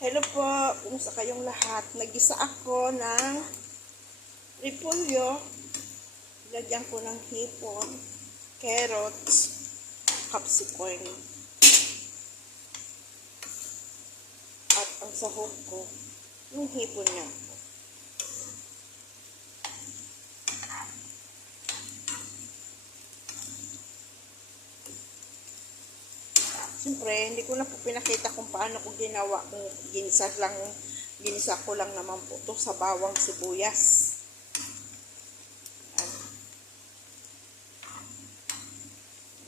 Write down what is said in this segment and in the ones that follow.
Hello po, kumusta kayong lahat? Nagisa ako ng repolyo. Lagyan ko ng hipon, carrots, capsicum. At ang sahog ko, yung hipon niya. Siyempre, hindi ko na po pinakita kung paano ko ginawa. Kung ginisa ko lang naman po ito sa bawang sibuyas.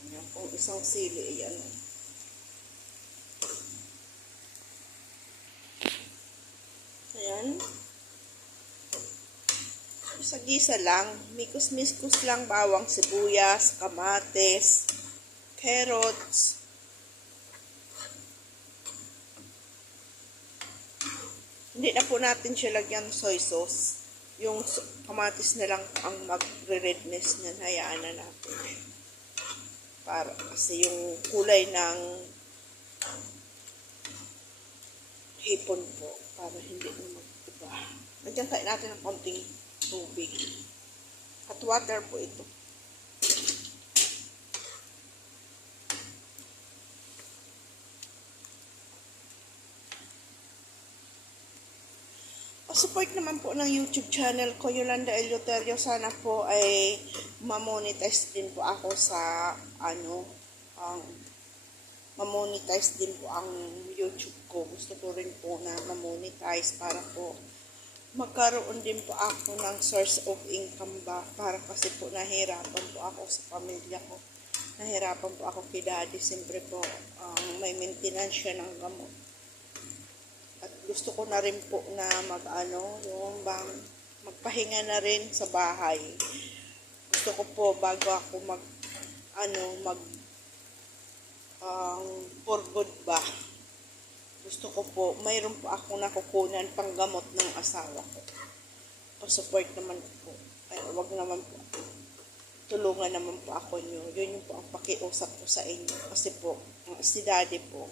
Ayan, kung isang sili, ayan. Ayan. Sa gisa lang, mikus-miskus lang bawang sibuyas, kamates, carrots. Hindi na po natin siya lagyan soy sauce. Yung kamatis na lang ang magre-redness niyan. Hayaan na natin. Para kasi yung kulay ng hipon po. Para hindi na mag-iba. Lagyan tayo natin ng konting tubig. Hot water po ito. Support naman po ng YouTube channel ko, Yolanda Eleuterio. Sana po ay ma-monetize din po ako sa ma-monetize din po ang YouTube ko. Gusto ko rin po na ma-monetize para po magkaroon din po ako ng source of income ba. Para kasi po nahirapan po ako sa pamilya ko. Nahirapan po ako kay daddy. Siyempre po may maintenance siya ng gamot. At gusto ko na rin po na magpahinga na rin sa bahay. Gusto ko po bago ako for good ba. Gusto ko po, mayroon po ako nakukunan panggamot ng asawa ko. Pa-support naman po. Ay, wag naman po. Tulungan naman po ako nyo. Yun yung po ang pakiusap ko sa inyo. Kasi po, si daddy po,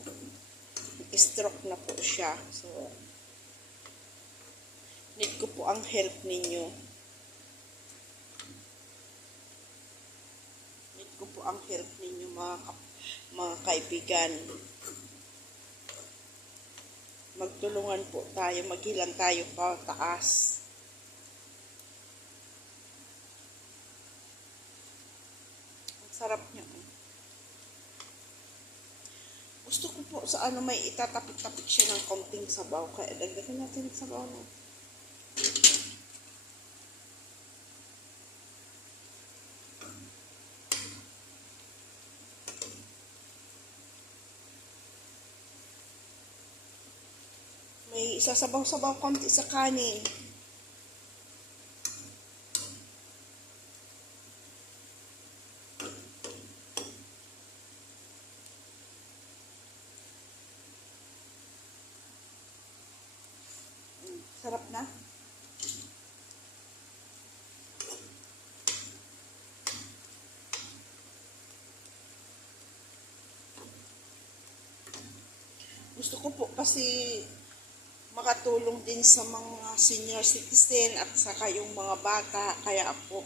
stroke na po siya. So, need ko po ang help ninyo. Need ko po ang help ninyo mga kaibigan. Magtulungan po tayo, maghilan tayo pa taas. Ang sarap niya. Gusto ko po sa may itatapik-tapik siya ng konting sabaw. Kaya dagdagan natin ng sabaw na. May isasabaw-sabaw konti sa kanin. Sarap na. Gusto ko po kasi makatulong din sa mga senior citizen at saka yung mga bata. Kaya po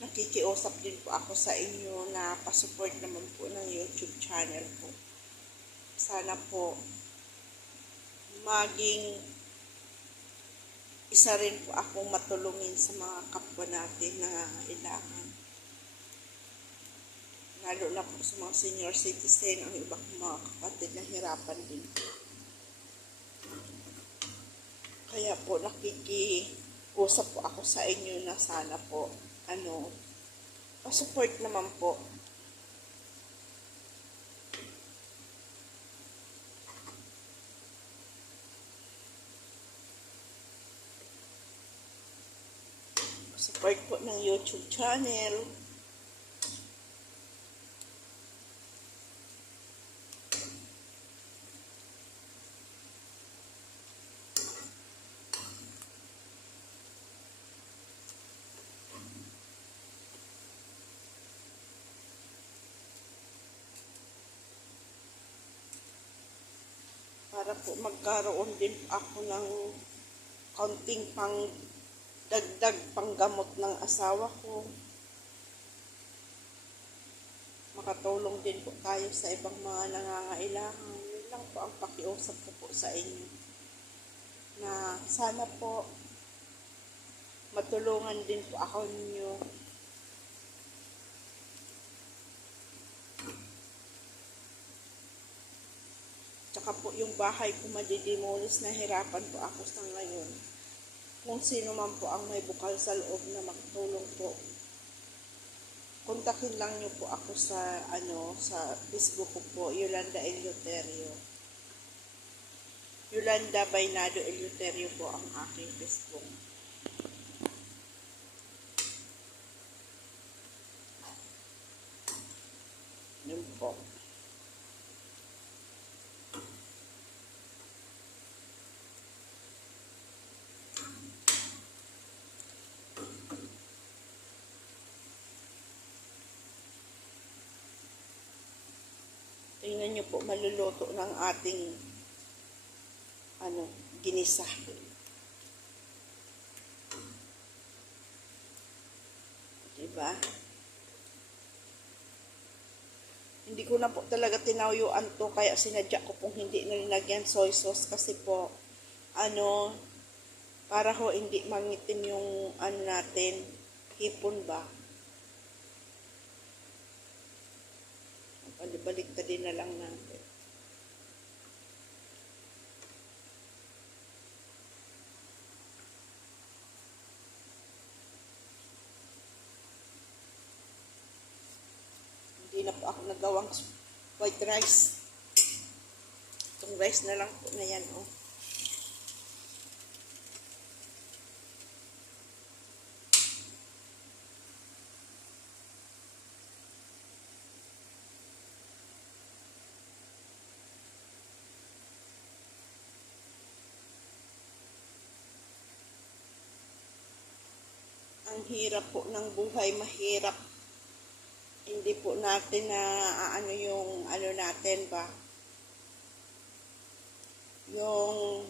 nakikiusap din po ako sa inyo na pa-support naman po ng YouTube channel po. Sana po maging isa rin po akong matulungin sa mga kapwa natin na kailangan. Lalo na po sa mga senior citizen, ang ibang mga kapatid na hirapan din. Kaya po nakikiusap po ako sa inyo na sana po, pa-support naman po. Support po ng YouTube channel. para po magkaroon din ako ng kaunting pang dagdag panggamot ng asawa ko. Makatulong din po tayo sa ibang mga nangangailangan. Yun lang po ang pakiusap ko po sa inyo. Na sana po matulungan din po ako ninyo. Tsaka po yung bahay ko madidemolish, na hirapan po ako sa ngayon. Kung sino man po ang may bukal sa loob na makatulong po, kontakin lang nyo po ako sa sa Facebook ko po, Yolanda Eleuterio. Yolanda Baynado Eleuterio po ang aking Facebook. Yun po. Tingnan nyo po, maluluto ng ating ginisa. Diba? Hindi ko na po talaga tinawuan to, kaya sinadya ko pong hindi nilagyan soy sauce kasi po, para ho hindi mangitim yung natin, hipon ba? Balik-baliktad din na lang natin. Hindi na po ako nagawang white rice. Itong rice na lang po na yan, oh. Ang hirap po ng buhay, mahirap. Hindi po natin na yung natin ba, yung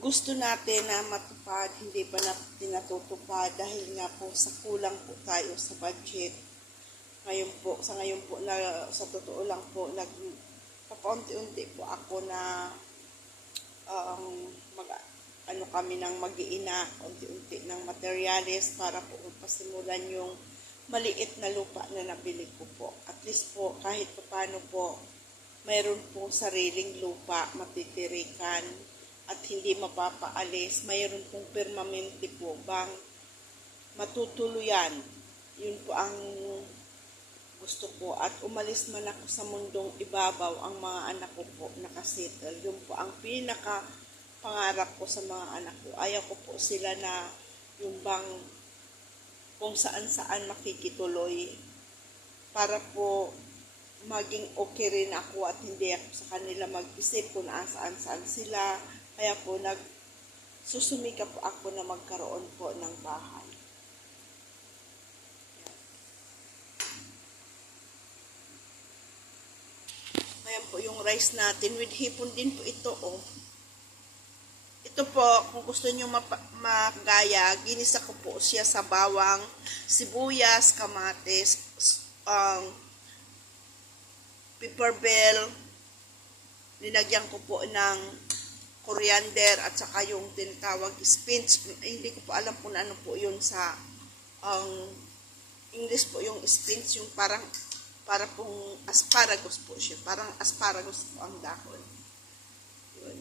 gusto natin na matupad, hindi pa natin natutupad dahil nga po sa kulang po tayo sa budget. Sa ngayon po na sa totoo lang po, papaunti-unti po ako na kami ng mag-iina, unti-unti ng materials para po pasimulan yung maliit na lupa na nabili ko po. At least po, kahit paano po, mayroon po sariling lupa, matitirikan, at hindi mapapaalis. Mayroon pong permanente po bang matutuluyan. Yun po ang gusto ko. At umalis man ako sa mundong ibabaw, ang mga anak ko po nakasettle. Yun po ang pangarap ko sa mga anak ko. Ayaw ko po sila na yung bang kung saan-saan makikituloy, para po maging okay rin ako at hindi ako sa kanila mag-isip kung saan-saan sila. Kaya po susumikap po ako na magkaroon po ng bahay. Ayan po yung rice natin. With hipon din po ito, oh. Ito po, kung gusto nyo magaya, ginisa ko po siya sa bawang, sibuyas, kamatis, pepper bell, linagyan ko po ng coriander at saka yung tinatawag spinach. Hindi ko po alam kung ano po yun sa English po yung spinach, yung para pong asparagus po siya. Parang asparagus po ang dahon. Yun.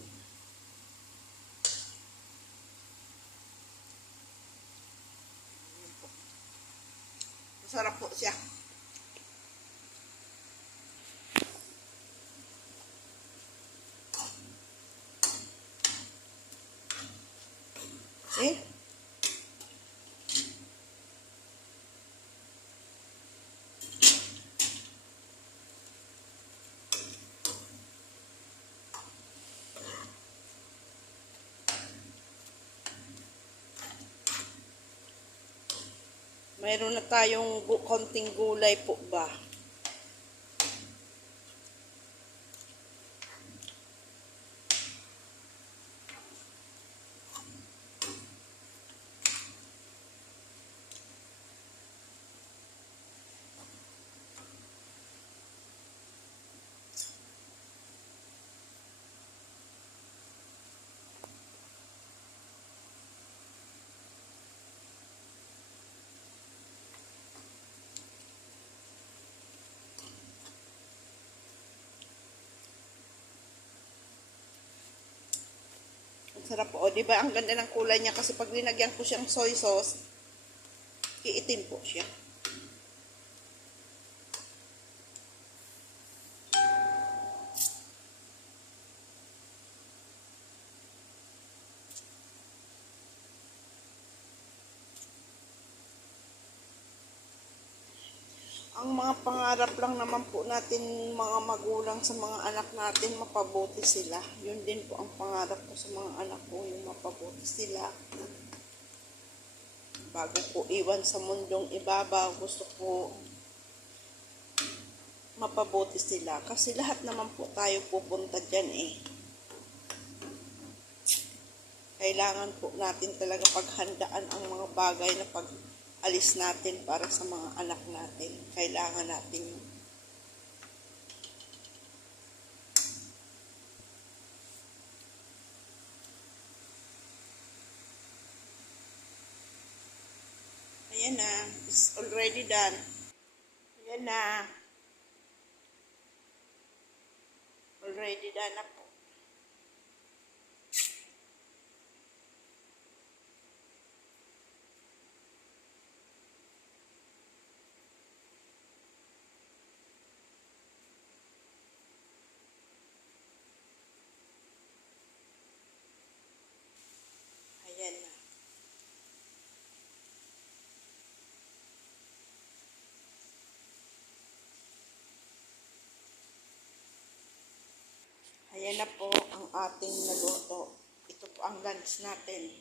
Masarap po siya. See? Mayroon na tayong konting gulay po ba. Sarap po. O, di ba ang ganda ng kulay niya kasi pag linagyan ko siyang soy sauce, iitim po siya. Ang mga pangarap lang naman po natin mga magulang sa mga anak natin, mapabuti sila. Yun din po ang pangarap ko sa mga anak ko, yung mapabuti sila. Bago po iwan sa mundong ibabaw, gusto ko mapabuti sila. Kasi lahat naman po tayo pupunta dyan eh. Kailangan po natin talaga paghandaan ang mga bagay na pag-alis natin para sa mga anak natin. Kailangan natin yun. Ayan na, it's already done. Ayan na. Already done na po. Ayan na. Ayan na po ang ating naluto. Ito po ang lunch natin.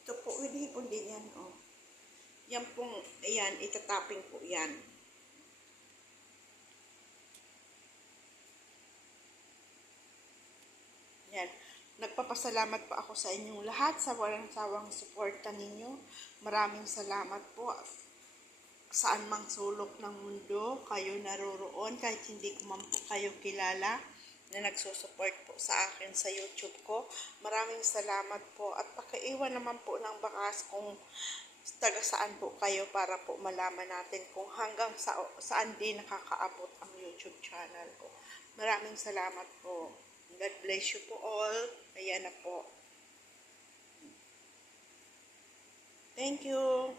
Ito po, with hipon din yan, oh. Yan pong, ayan, itatapping po yan. Yan. Nagpapasalamat po ako sa inyong lahat sa walang sawang suporta ninyo. Maraming salamat po. Saan mang sulok ng mundo kayo naroroon, kahit hindi ko man po kayo kilala, na nagsusupport po sa akin sa YouTube ko. Maraming salamat po at pakiiwan naman po ng bakas kung taga saan po kayo para po malaman natin kung hanggang saan din nakakaabot ang YouTube channel ko. Maraming salamat po. God bless you po all. Ayan na po. Thank you.